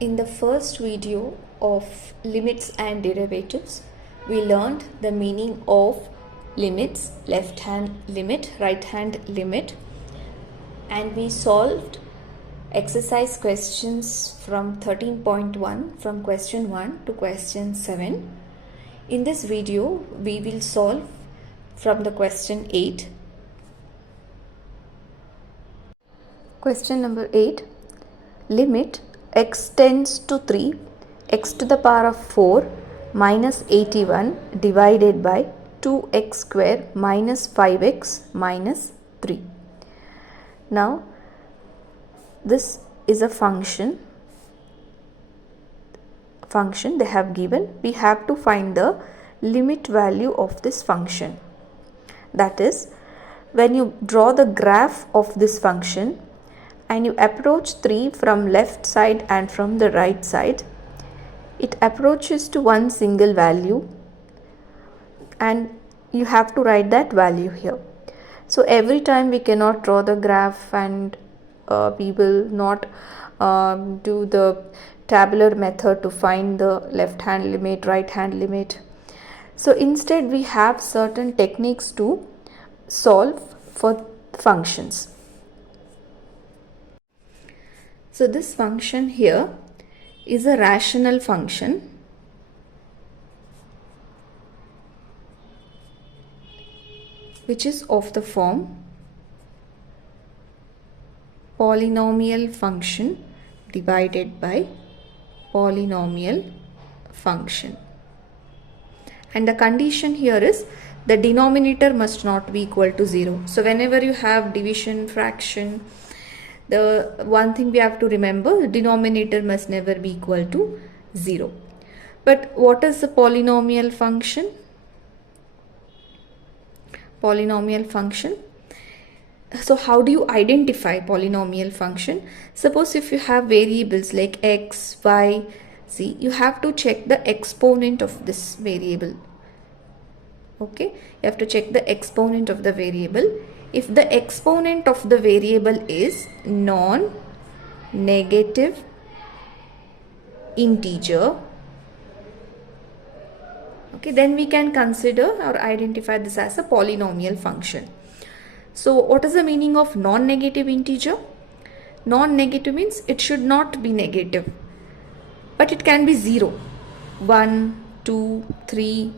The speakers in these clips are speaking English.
In the first video of limits and derivatives, we learned the meaning of limits, left hand limit, right hand limit, and we solved exercise questions from 13.1 from question 1 to question 7. In this video, we will solve from the question 8. Question number 8. Limit x tends to 3, x to the power of 4 minus 81 divided by 2x square minus 5x minus 3. Now, this is a function they have given. We have to find the limit value of this function. That is, when you draw the graph of this function and you approach 3 from left side and from the right side, it approaches to one single value and you have to write that value here. So every time we cannot draw the graph and we will not do the tabular method to find the left hand limit, right hand limit. So instead we have certain techniques to solve for functions. So this function here is a rational function which is of the form polynomial function divided by polynomial function. And the condition here is the denominator must not be equal to 0. So whenever you have division, fraction, the one thing we have to remember, the denominator must never be equal to 0. But what is the polynomial function? Polynomial function. So how do you identify polynomial function? Suppose if you have variables like x, y, z, you have to check the exponent of this variable. Okay, you have to check the exponent of the variable. If the exponent of the variable is non-negative integer, okay, then we can consider or identify this as a polynomial function. So what is the meaning of non-negative integer? Non-negative means it should not be negative, but it can be 0, 1, 2, 3,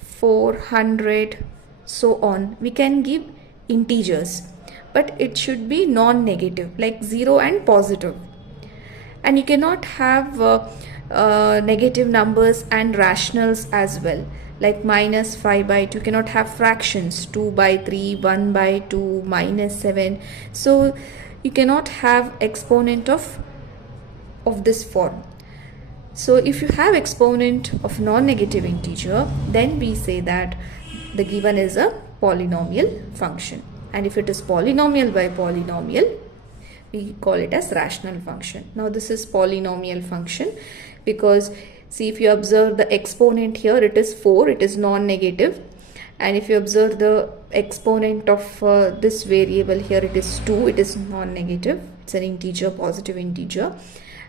400, so on. We can give integers, but it should be non-negative, like 0 and positive. And you cannot have negative numbers and rationals as well, like minus 5 by 2. You cannot have fractions 2 by 3, 1 by 2, minus 7. So you cannot have exponent of this form. So if you have exponent of non-negative integer, then we say that the given is a polynomial function. And if it is polynomial by polynomial, we call it as rational function. Now this is polynomial function because see, if you observe the exponent here, it is 4, it is non-negative. And if you observe the exponent of this variable here, it is 2, it is non-negative, it's an integer, positive integer.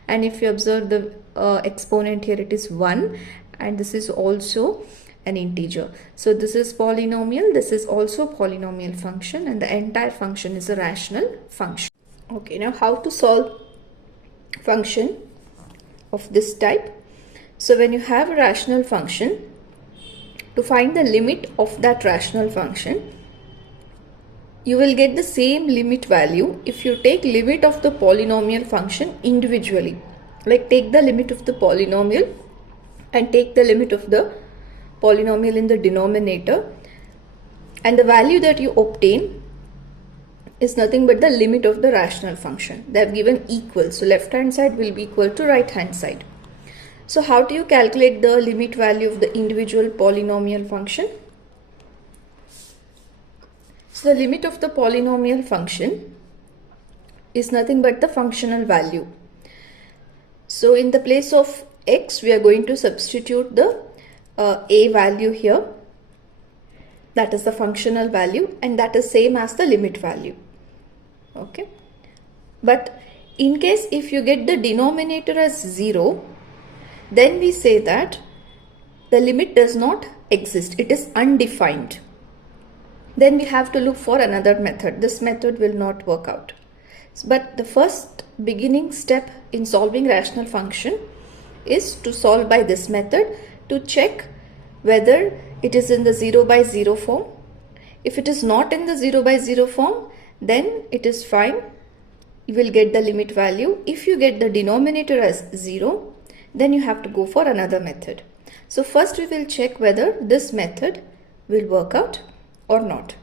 And if you observe the exponent here, it is 1, and this is also an integer. So this is polynomial, this is also polynomial function, and the entire function is a rational function. Okay, now how to solve function of this type? So when you have a rational function, to find the limit of that rational function, you will get the same limit value if you take limit of the polynomial function individually. Like take the limit of the polynomial and take the limit of the polynomial in the denominator, and the value that you obtain is nothing but the limit of the rational function. They have given equal, so left hand side will be equal to right hand side. So how do you calculate the limit value of the individual polynomial function? So the limit of the polynomial function is nothing but the functional value. So in the place of x, we are going to substitute the a value here. That is the functional value, and that is same as the limit value. Okay. But In case if you get the denominator as 0, then we say that the limit does not exist. It is undefined. Then we have to look for another method. This method will not work out. But the first beginning step in solving rational function is to solve by this method to check whether it is in the 0 by 0 form. If it is not in the 0 by 0 form, then it is fine. You will get the limit value. If you get the denominator as 0, then you have to go for another method. So first we will check whether this method will work out or not.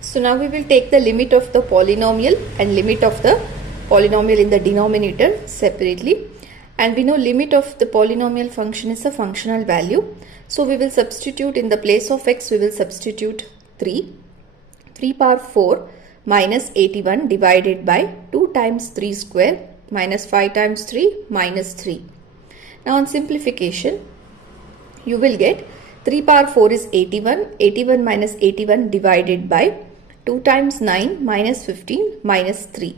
So now we will take the limit of the polynomial and limit of the polynomial in the denominator separately. And we know limit of the polynomial function is a functional value. So we will substitute in the place of x, we will substitute 3. 3 power 4 minus 81 divided by 2 times 3 square minus 5 times 3 minus 3. Now on simplification, you will get 3 power 4 is 81. 81 minus 81 divided by 2 times 9 minus 15 minus 3.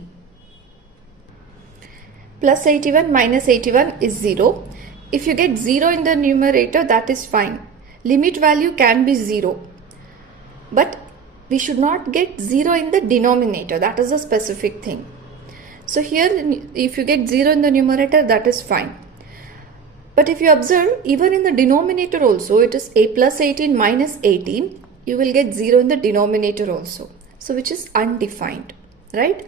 Plus 81 minus 81 is 0. If you get 0 in the numerator, that is fine. Limit value can be 0. But we should not get 0 in the denominator. That is a specific thing. So here, if you get 0 in the numerator, that is fine. But if you observe, even in the denominator also, it is a plus 18 minus 18. You will get 0 in the denominator also. So which is undefined, right?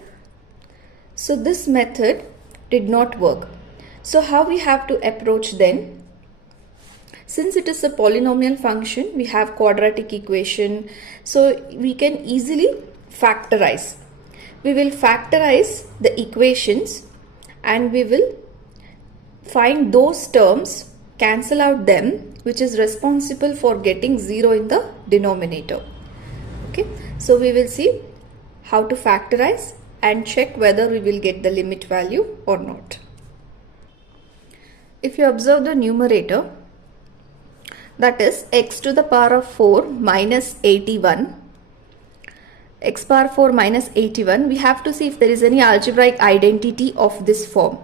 So this method did not work. So how we have to approach then? Since it is a polynomial function, we have quadratic equation. So we can easily factorize. We will factorize the equations and we will find those terms, cancel out them, which is responsible for getting 0 in the denominator. Okay, so we will see how to factorize and check whether we will get the limit value or not. If you observe the numerator, that is x to the power of 4 minus 81. X power 4 minus 81, we have to see if there is any algebraic identity of this form.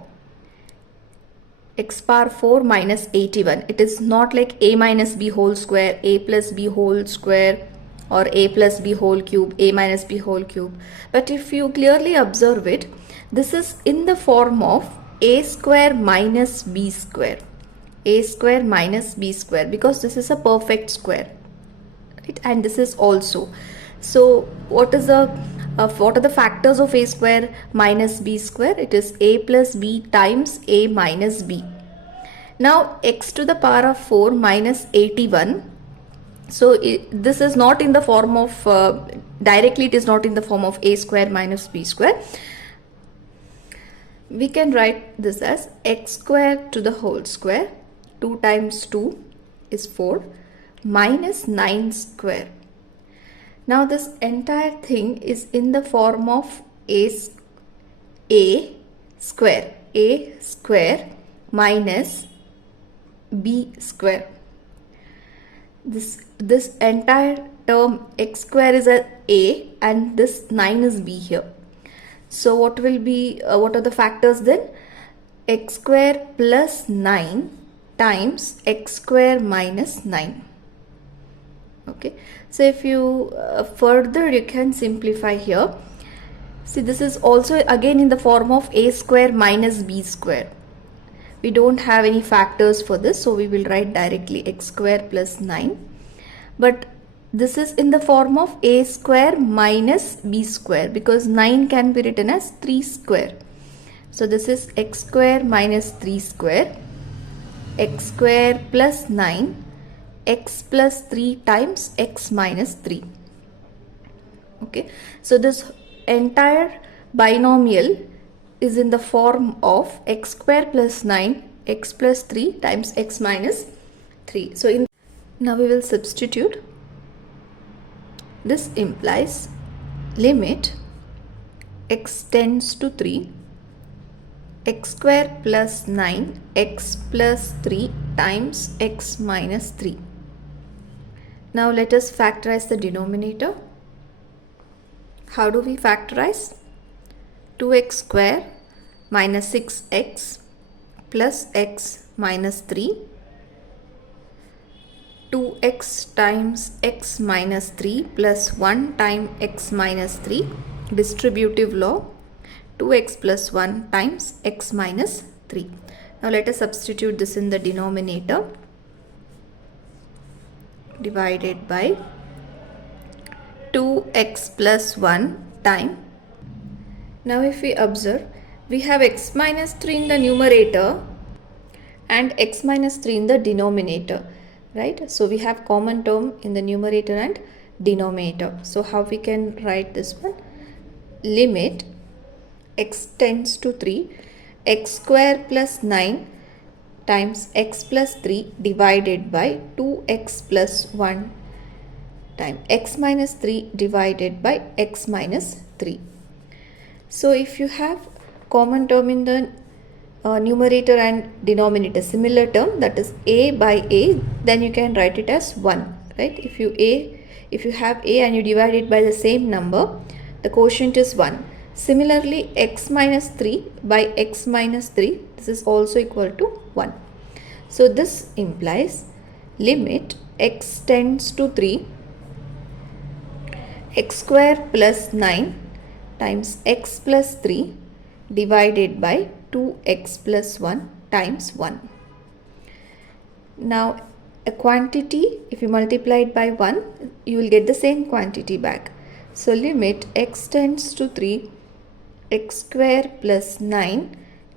X power 4 minus 81. It is not like a minus b whole square, a plus b whole square, or a plus b whole cube, a minus b whole cube. But if you clearly observe it, this is in the form of a square minus b square. A square minus b square, because this is a perfect square, right? And this is also. So what are the factors of a square minus b square? It is a plus b times a minus b. Now x to the power of 4 minus 81. So this is not in the form of, directly it is not in the form of a square minus b square. We can write this as x square to the whole square. 2 times 2 is 4 minus 9 square. Now this entire thing is in the form of a square minus b square. This entire term x square is a and this 9 is b here. So what will be, what are the factors then? X square plus 9 times x square minus 9. Okay, so if you further you can simplify here. See, this is also again in the form of a square minus b square. We don't have any factors for this, so we will write directly x square plus 9. But this is in the form of a square minus b square, because 9 can be written as 3 square. So this is x square minus 3 square, x square plus 9, x plus 3 times x minus 3. Okay, so this entire binomial is in the form of x square plus 9, x plus 3 times x minus 3. So now we will substitute. This implies limit x tends to 3, x square plus 9, x plus 3 times x minus 3. Now let us factorize the denominator. How do we factorize? 2x square minus 6x plus x minus 3, 2x times x minus 3 plus 1 times x minus 3, distributive law, 2x plus 1 times x minus 3. Now let us substitute this in the denominator, divided by 2x plus 1 time. Now if we observe, we have x minus 3 in the numerator and x minus 3 in the denominator, right? So we have common term in the numerator and denominator. So how we can write this one? Limit x tends to 3, x square plus 9 times x plus 3 divided by 2x plus 1 times x minus 3 divided by x minus 3. So if you have common term in the numerator and denominator, similar term, that is a by a, then you can write it as 1, right? If you have a and you divide it by the same number, the quotient is 1. Similarly, x minus 3 by x minus 3, this is also equal to 1. So this implies limit x tends to 3, x square plus 9 times x plus 3 divided by 2x plus 1 times 1. Now a quantity, if you multiply it by 1, you will get the same quantity back. So limit x tends to 3, x square plus 9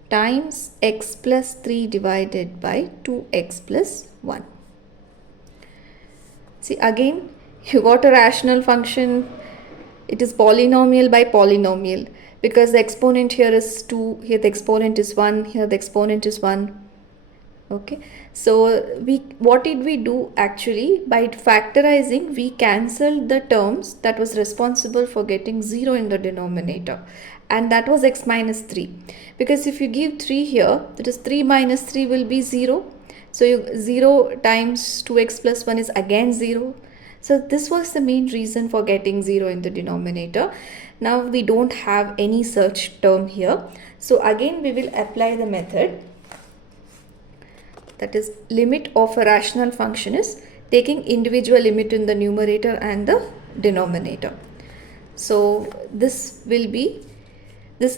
times x plus 3 divided by 2x plus 1. See, again you got a rational function. It is polynomial by polynomial, because the exponent here is 2, here the exponent is 1, here the exponent is 1. Okay, so what did we do actually? By factorizing, we cancelled the terms that was responsible for getting 0 in the denominator, and that was x minus 3. Because if you give 3 here, that is 3 minus 3 will be 0. So 0 times 2x plus 1 is again 0. So this was the main reason for getting 0 in the denominator. Now we don't have any such term here. So again we will apply the method, that is limit of a rational function is taking individual limit in the numerator and the denominator. So this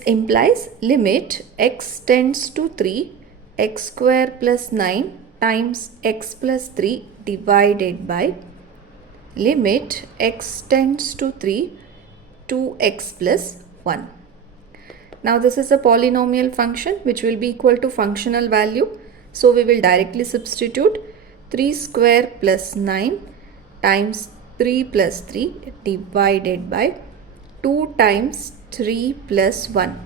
implies limit x tends to 3, x square plus 9 times x plus 3 divided by limit x tends to 3, 2x plus 1. Now this is a polynomial function which will be equal to functional value. So we will directly substitute 3 square plus 9 times 3 plus 3 divided by 2 times 3 plus 1.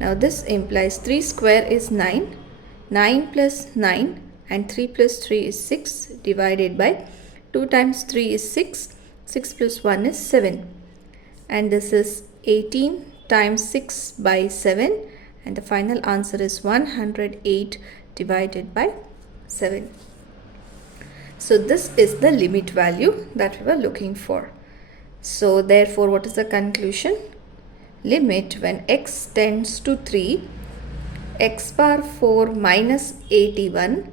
Now this implies 3 square is 9, 9 plus 9 and 3 plus 3 is 6 divided by 2 times 3 is 6, 6 plus 1 is 7. And this is 18 times 6 by 7, and the final answer is 108 divided by 7. So this is the limit value that we were looking for. So therefore, what is the conclusion? Limit when x tends to 3, x power 4 minus 81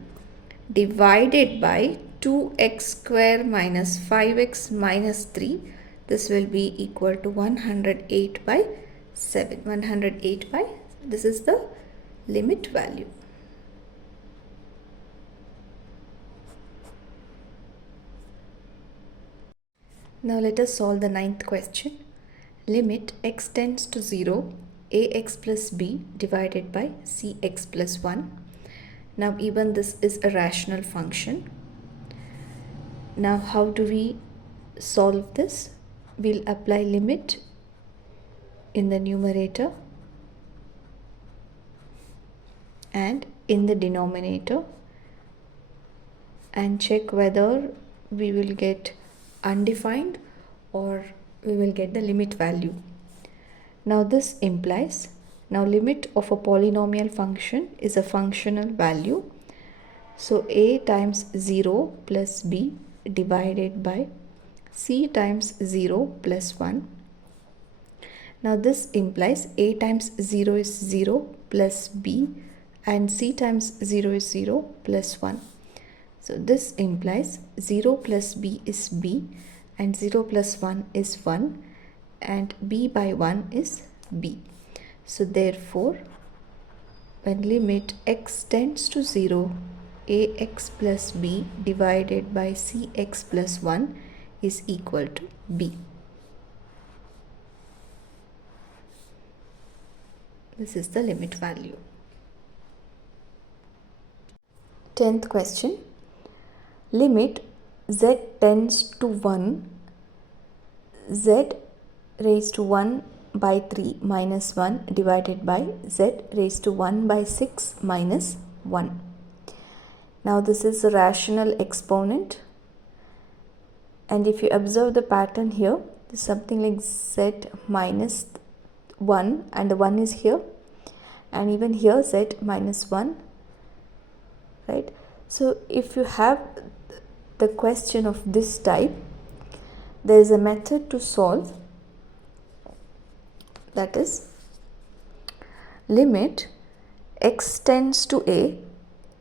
divided by 2x square minus 5x minus 3, this will be equal to 108 by 7. 108 by, this is the limit value. Now let us solve the 9th question. Limit x tends to 0, ax plus b divided by cx plus 1. Now even this is a rational function. Now how do we solve this? We'll apply limit in the numerator and in the denominator and check whether we will get undefined or we will get the limit value. Now this implies, now limit of a polynomial function is a functional value. So a times 0 plus b divided by c times 0 plus 1. Now this implies a times 0 is 0 plus b and c times 0 is 0 plus 1. So this implies 0 plus b is b and 0 plus 1 is 1 and b by 1 is b. So therefore, when limit x tends to 0, ax plus b divided by cx plus 1 is equal to b. This is the limit value. 10th question. Limit z tends to 1, z raised to 1 by 3 minus 1 divided by z raised to 1 by 6 minus 1. Now this is a rational exponent, and if you observe the pattern here, this is something like z minus 1 and the 1 is here, and even here z minus 1, right? So if you have the question of this type, there is a method to solve, that is limit x tends to a,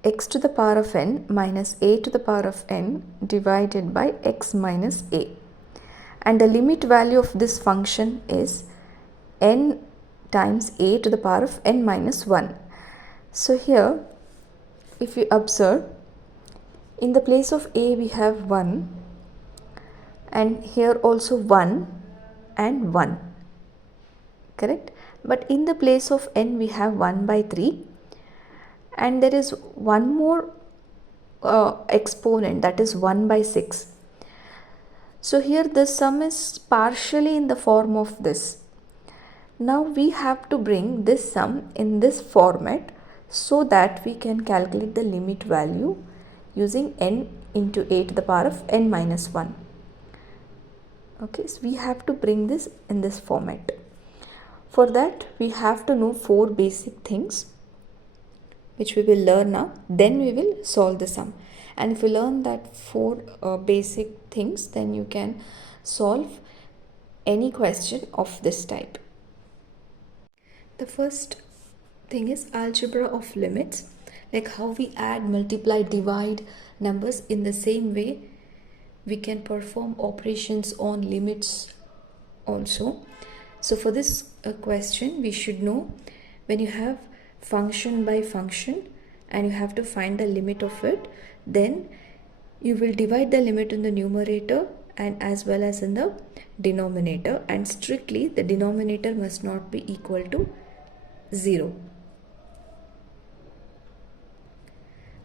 x to the power of n minus a to the power of n divided by x minus a, and the limit value of this function is n times a to the power of n minus 1. So here, if you observe, in the place of a we have 1, and here also 1 and 1, correct? But in the place of n we have 1 by 3, and there is one more exponent, that is 1 by 6. So here the sum is partially in the form of this. Now we have to bring this sum in this format so that we can calculate the limit value using n into a to the power of n minus 1. Okay, so we have to bring this in this format. For that, we have to know 4 basic things, which we will learn now. Then we will solve the sum. And if you learn that 4 basic things, then you can solve any question of this type. The first thing is algebra of limits, like how we add, multiply, divide numbers. In the same way, we can perform operations on limits also. So for this question, we should know, when you have function by function and you have to find the limit of it, then you will divide the limit in the numerator and as well as in the denominator, and strictly the denominator must not be equal to 0.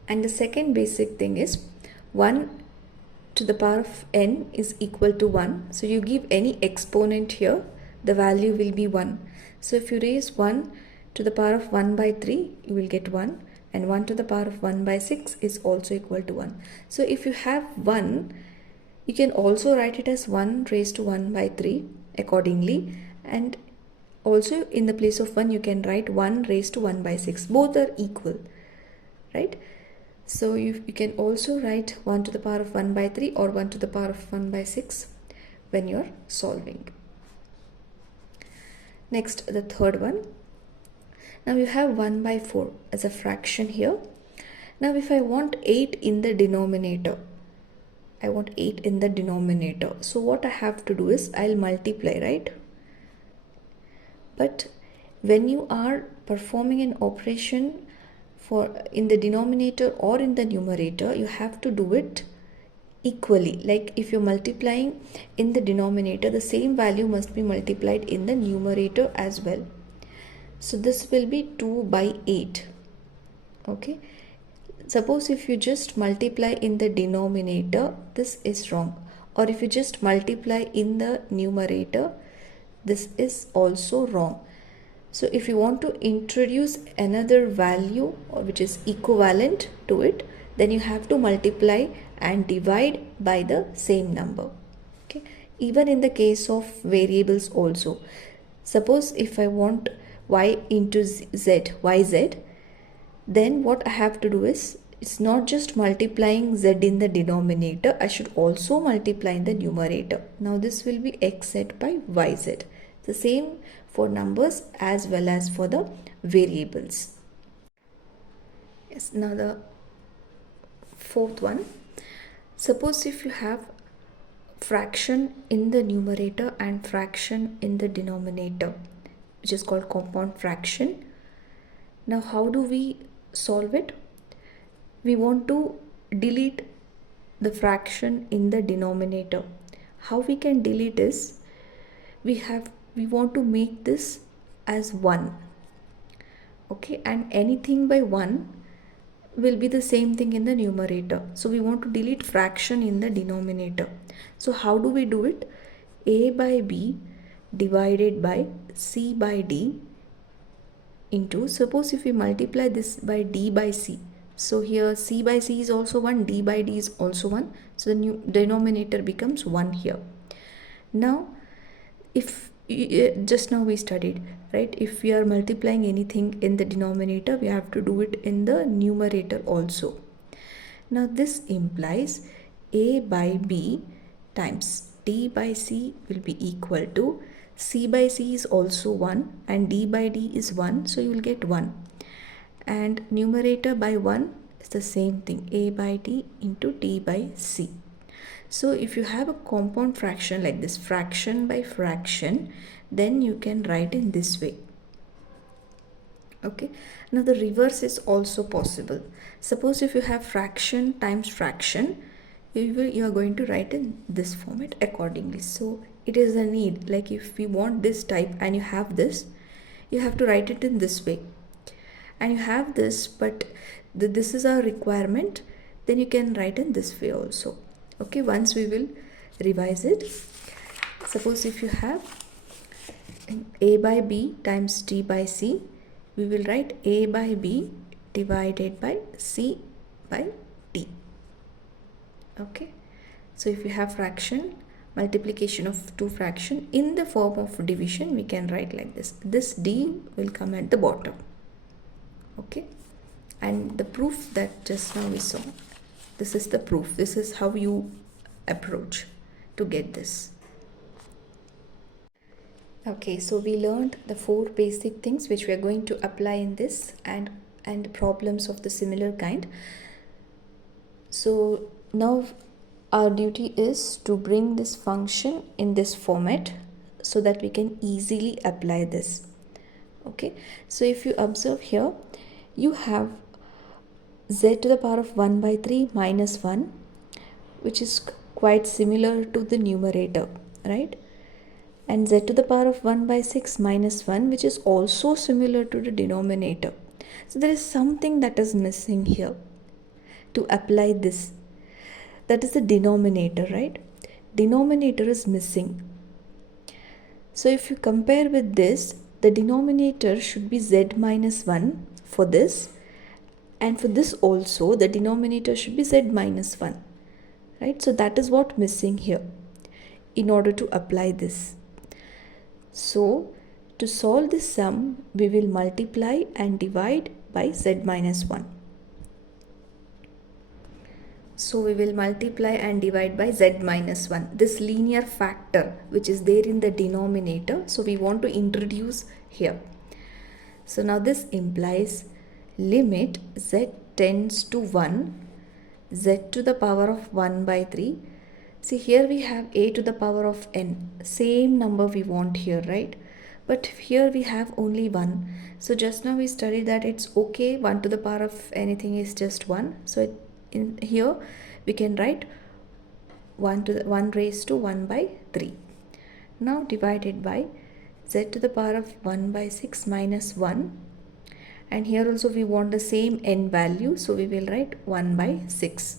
And the second basic thing is 1 to the power of n is equal to 1. So you give any exponent here, the value will be 1. So if you raise 1 to the power of 1 by 3, you will get 1, and 1 to the power of 1 by 6 is also equal to 1. So if you have 1, you can also write it as 1 raised to 1 by 3 accordingly, and also in the place of 1 you can write 1 raised to 1 by 6. Both are equal, right? So you can also write 1 to the power of 1 by 3 or 1 to the power of 1 by 6 when you are solving. Next, the third one. Now you have 1 by 4 as a fraction here. Now if I want 8 in the denominator, I want 8 in the denominator. So what I have to do is I'll multiply, right? But when you are performing an operation in the denominator or in the numerator, you have to do it equally. Like if you're multiplying in the denominator, the same value must be multiplied in the numerator as well. So this will be 2 by 8. Okay. Suppose if you just multiply in the denominator, this is wrong. Or if you just multiply in the numerator, this is also wrong. So if you want to introduce another value which is equivalent to it, then you have to multiply and divide by the same number. Okay. Even in the case of variables also. Suppose if I want y into z, yz, then what I have to do is, it's not just multiplying z in the denominator, I should also multiply in the numerator. Now this will be xz by yz. The same for numbers as well as for the variables. Yes, now the fourth one. Suppose if you have fraction in the numerator and fraction in the denominator, which is called compound fraction. Now how do we solve it? We want to delete the fraction in the denominator. How we can delete is, we want to make this as 1. Okay, and anything by 1 will be the same thing in the numerator. So we want to delete fraction in the denominator. So how do we do it? A by B divided by C by D into, suppose if we multiply this by D by C. So here C by C is also 1, D by D is also 1. So the new denominator becomes 1 here. Now if just now we studied, right, if we are multiplying anything in the denominator, we have to do it in the numerator also. Now this implies A by B times D by C will be equal to, C by C is also 1 and D by D is 1, so you will get 1, and numerator by 1 is the same thing, A by D into D by C. So if you have a compound fraction like this, fraction by fraction, then you can write in this way. Okay, now the reverse is also possible. Suppose if you have fraction times fraction, you are going to write in this format accordingly. So it is a need, like if we want this type and you have this, you have to write it in this way, and you have this, but this is our requirement, then you can write in this way also. Okay, once we will revise it. Suppose if you have A by B times D by C, we will write A by B divided by C by D. Okay, so if you have fraction, multiplication of two fraction in the form of division, we can write like this. This D will come at the bottom. Okay, and the proof that just now we saw, this is the proof. This is how you approach to get this. Okay, so we learned the 4 basic things which we are going to apply in this and problems of the similar kind. So now our duty is to bring this function in this format so that we can easily apply this. Okay, so if you observe here, you have z to the power of 1 by 3 minus 1, which is quite similar to the numerator, right? And z to the power of 1 by 6 minus 1, which is also similar to the denominator. So there is something that is missing here to apply this. That is the denominator, right? Denominator is missing. So if you compare with this, the denominator should be z minus 1 for this, and for this also the denominator should be z minus 1, right? So that is what missing here in order to apply this. So to solve this sum, we will multiply and divide by z minus 1. So we will multiply and divide by z minus 1, this linear factor which is there in the denominator. So we want to introduce here. So now this implies limit z tends to 1, z to the power of 1 by 3. See, here we have a to the power of n, same number we want here, right? But here we have only 1. So just now we studied that it's okay, 1 to the power of anything is just 1. So in here we can write 1 raised to 1 by 3. Now divided by z to the power of 1 by 6 minus 1. And here also we want the same n value, so we will write 1 by 6.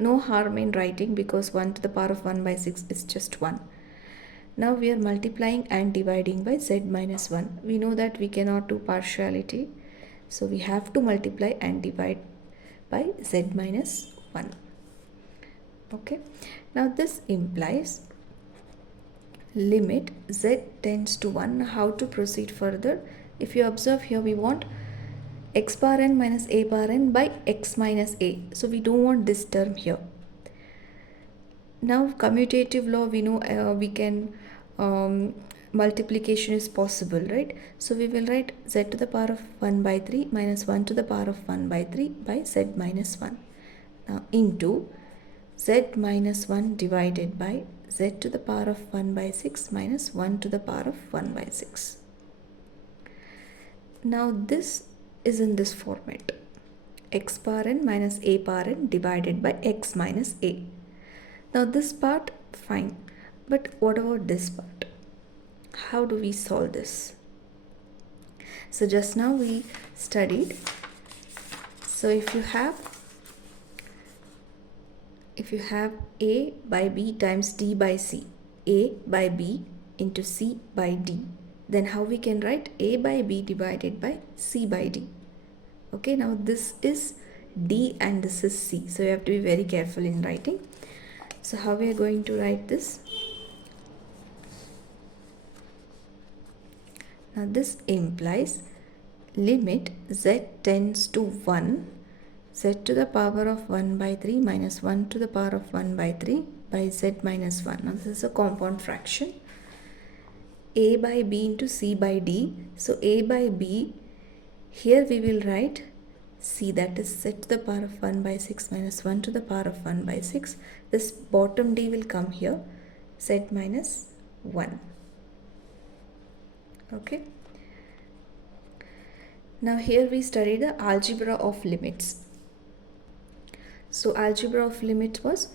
No harm in writing because 1 to the power of 1 by 6 is just 1. Now we are multiplying and dividing by z minus 1. We know that we cannot do partiality, so we have to multiply and divide by z minus 1. Okay, now this implies limit z tends to 1. How to proceed further? If you observe here, we want x bar n minus a bar n by x minus a. So we don't want this term here. Now commutative law, we know we can multiplication is possible, right? So we will write z to the power of 1 by 3 minus 1 to the power of 1 by 3 by z minus 1. Now into z minus 1 divided by z to the power of 1 by 6 minus 1 to the power of 1 by 6. Now this is in this format: x power n minus a power n divided by x minus a. Now this part fine, but what about this part? How do we solve this? So just now we studied. So if you have a by b times d by c, a by b into c by d, then how we can write a by b divided by c by d? Okay, now this is d and this is c, so you have to be very careful in writing. So how we are going to write this? Now this implies limit z tends to 1, z to the power of 1 by 3 minus 1 to the power of 1 by 3 by z minus 1. Now this is a compound fraction. A by b into c by d. So a by b, here we will write c, that is z to the power of 1 by 6 minus 1 to the power of 1 by 6. This bottom d will come here, z minus 1. Okay. Now here we study the algebra of limits. So algebra of limits was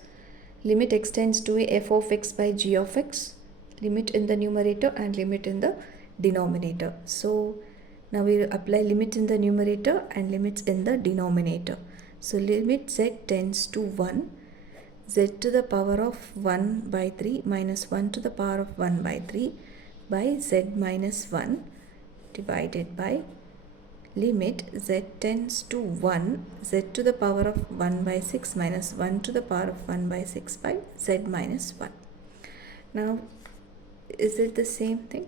limit x tends to a f of x by g of x, limit in the numerator and limit in the denominator. So now we apply limit in the numerator and limits in the denominator. So limit z tends to 1, z to the power of 1 by 3 minus 1 to the power of 1 by 3 by z minus 1 divided by limit z tends to 1, z to the power of 1 by 6 minus 1 to the power of 1 by 6 by z minus 1. Now is it the same thing?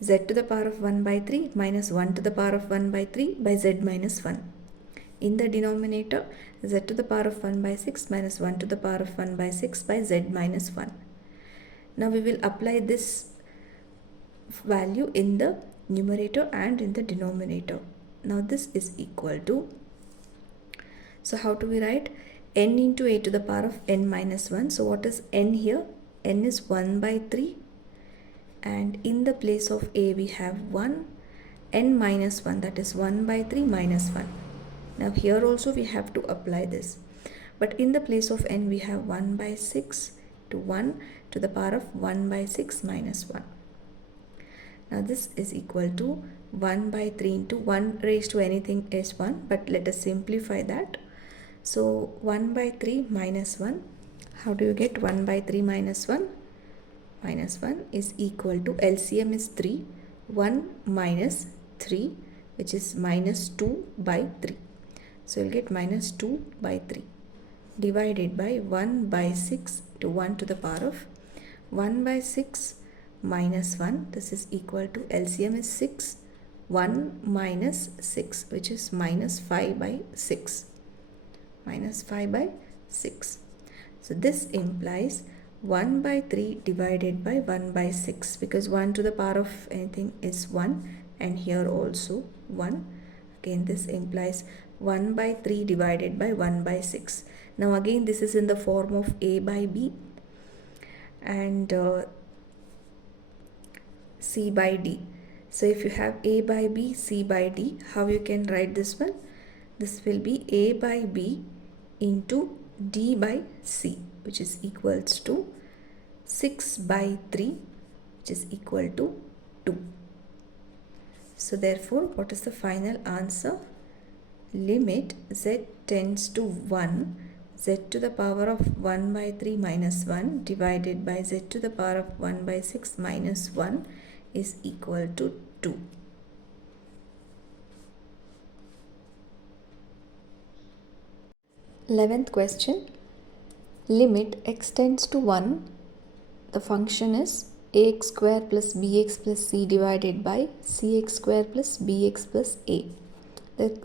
Z to the power of 1 by 3 minus 1 to the power of 1 by 3 by z minus 1. In the denominator, z to the power of 1 by 6 minus 1 to the power of 1 by 6 by z minus 1. Now we will apply this value in the numerator and in the denominator. Now this is equal to, so how do we write? N into a to the power of n minus 1. So what is n here? N is 1 by 3, and in the place of a we have 1, n minus 1, that is 1 by 3 minus 1. Now here also we have to apply this, but in the place of n we have 1 by 6 to 1 to the power of 1 by 6 minus 1. Now this is equal to 1 by 3 into 1 raised to anything is 1, but let us simplify that. So 1 by 3 minus 1, how do you get 1 by 3 minus 1? Minus 1 is equal to, LCM is 3, 1 minus 3, which is minus 2 by 3. So you'll get minus 2 by 3 divided by 1 by 6 to 1 to the power of 1 by 6 minus 1. This is equal to, LCM is 6, 1 minus 6, which is minus 5 by 6. Minus 5 by 6. So this implies 1 by 3 divided by 1 by 6, because 1 to the power of anything is 1, and here also 1. Again this implies 1 by 3 divided by 1 by 6. Now again this is in the form of a by b and c by d. So if you have a by b, c by d, how you can write this one? This will be a by b into d by c, which is equals to 6 by 3, which is equal to 2. So therefore, what is the final answer? Limit z tends to 1, z to the power of 1 by 3 minus 1 divided by z to the power of 1 by 6 minus 1 is equal to 2. Eleventh question. Limit x tends to 1. The function is ax square plus bx plus c divided by cx square plus bx plus a.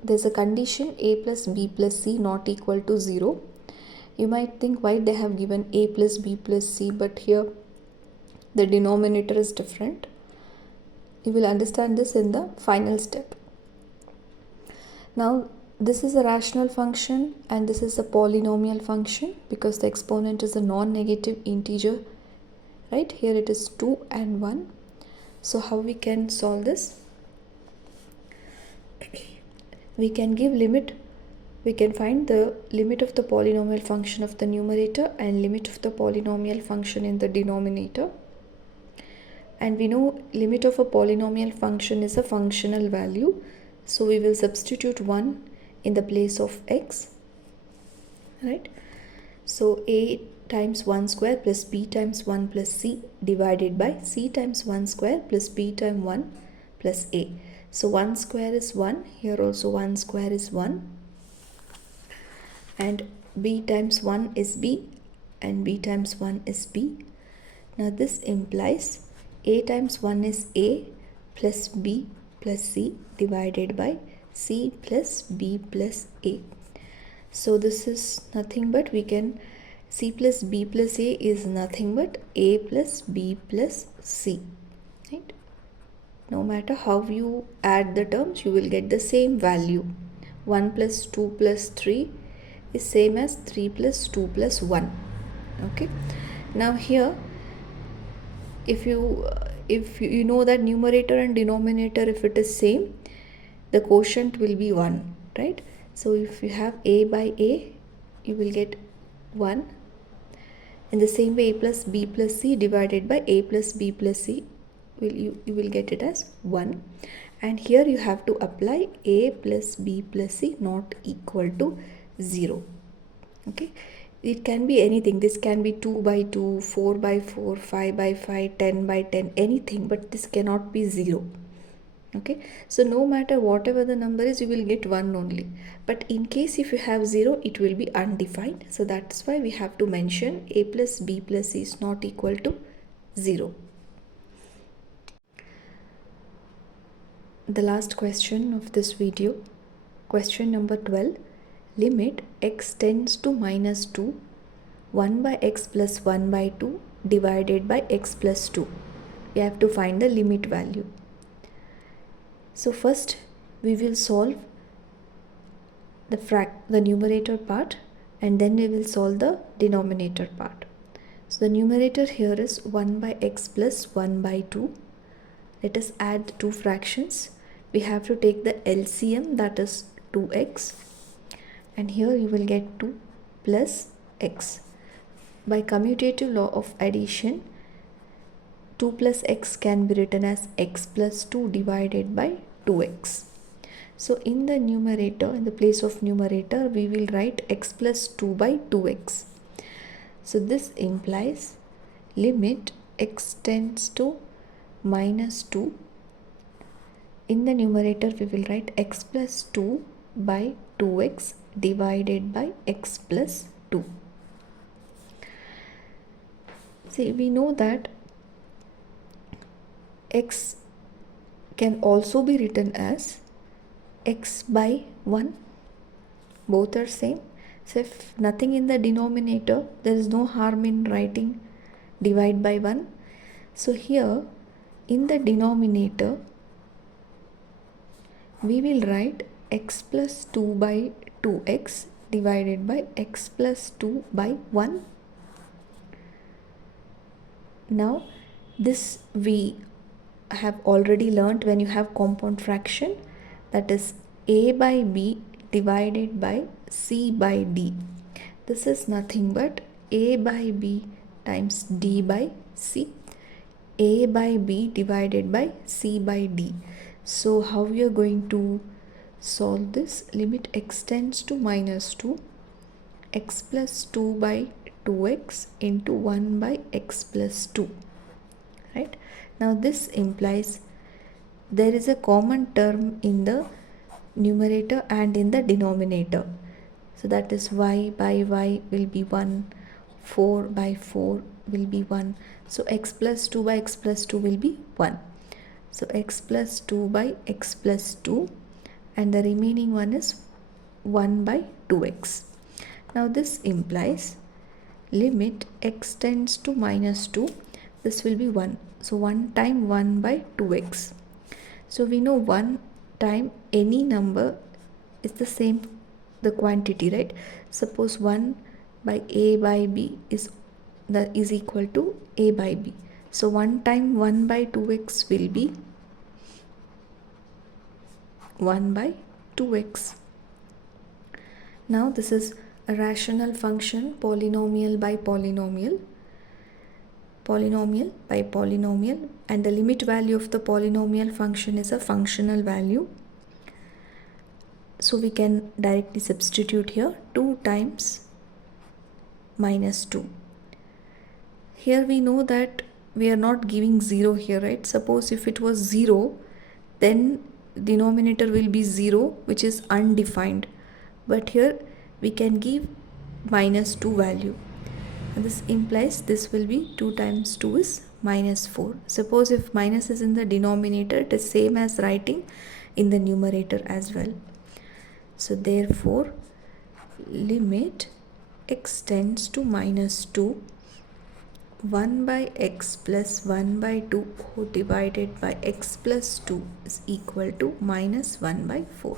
There's a condition a plus b plus c not equal to 0. You might think why they have given a plus b plus c, but here The denominator is different. You will understand this in the final step. Now this is a rational function and this is a polynomial function because the exponent is a non-negative integer, right? Here it is 2 and 1. So how we can solve this? We can give limit. We can find the limit of the polynomial function of the numerator and limit of the polynomial function in the denominator. And we know limit of a polynomial function is a functional value. So we will substitute 1 in the place of x, right? So a times 1 square plus b times 1 plus c divided by c times 1 square plus b times 1 plus a. So 1 square is 1, here also 1 square is 1, and b times 1 is b and b times 1 is b. Now this implies a times 1 is a plus b plus c divided by c plus b plus a. So this is nothing but we can c plus b plus a is nothing but a plus b plus c, right? No matter how you add the terms, you will get the same value. 1 plus 2 plus 3 is same as 3 plus 2 plus 1. Okay. Now here, if you know that numerator and denominator, if it is same, the quotient will be 1, right? So if you have a by a, you will get 1. In the same way, a plus b plus c divided by a plus b plus c, you will get it as 1. And here you have to apply a plus b plus c not equal to 0. Okay, it can be anything. This can be 2 by 2, 4 by 4, 5 by 5, 10 by 10, anything, but this cannot be 0. Okay, so no matter whatever the number is, you will get 1 only. But in case if you have 0, it will be undefined. So that's why we have to mention a plus b plus c is not equal to 0. The last question of this video, question number 12. Limit x tends to minus 2, 1 by x plus 1 by 2 divided by x plus 2. We have to find the limit value. So first we will solve the numerator part and then we will solve the denominator part. So the numerator here is 1 by x plus 1 by 2. Let us add two fractions. We have to take the LCM, that is 2x, and here you will get 2 plus x. By commutative law of addition, 2 plus x can be written as x plus 2 divided by 2x. So in the numerator, in the place of numerator, we will write x plus 2 by 2x. So this implies limit x tends to minus 2. In the numerator, we will write x plus 2 by 2x divided by x plus 2. See, we know that x can also be written as x by 1. Both are same. So if nothing in the denominator, there is no harm in writing divide by 1. So here in the denominator, we will write x plus 2 by 2x divided by x plus 2 by 1. Now this we have already learnt when you have compound fraction, that is a by b divided by c by d. This is nothing but a by b times d by c, a by b divided by c by d. So how we are going to solve this? Limit x tends to minus 2, x plus 2 by 2x into 1 by x plus 2, right? Now this implies there is a common term in the numerator and in the denominator. So that is y by y will be 1, 4 by 4 will be 1. So x plus 2 by x plus 2 will be 1. So x plus 2 by x plus 2, and the remaining one is 1 by 2x. Now this implies limit x tends to minus 2. this will be 1. So 1 time 1 by 2x. So we know 1 time any number is the same, the quantity, right? Suppose 1 by a by b is equal to a by b. So 1 time 1 by 2x will be 1 by 2x. Now this is a rational function, polynomial by polynomial, polynomial by polynomial, and the limit value of the polynomial function is a functional value. So we can directly substitute here 2 times minus 2. Here we know that we are not giving 0 here, right? Suppose if it was 0, then denominator will be 0, which is undefined. But here we can give minus 2 value. And this implies this will be 2 times 2 is minus 4. Suppose if minus is in the denominator, it is same as writing in the numerator as well. So therefore, limit x tends to minus 2, 1 by x plus 1 by 2 divided by x plus 2 is equal to minus 1 by 4.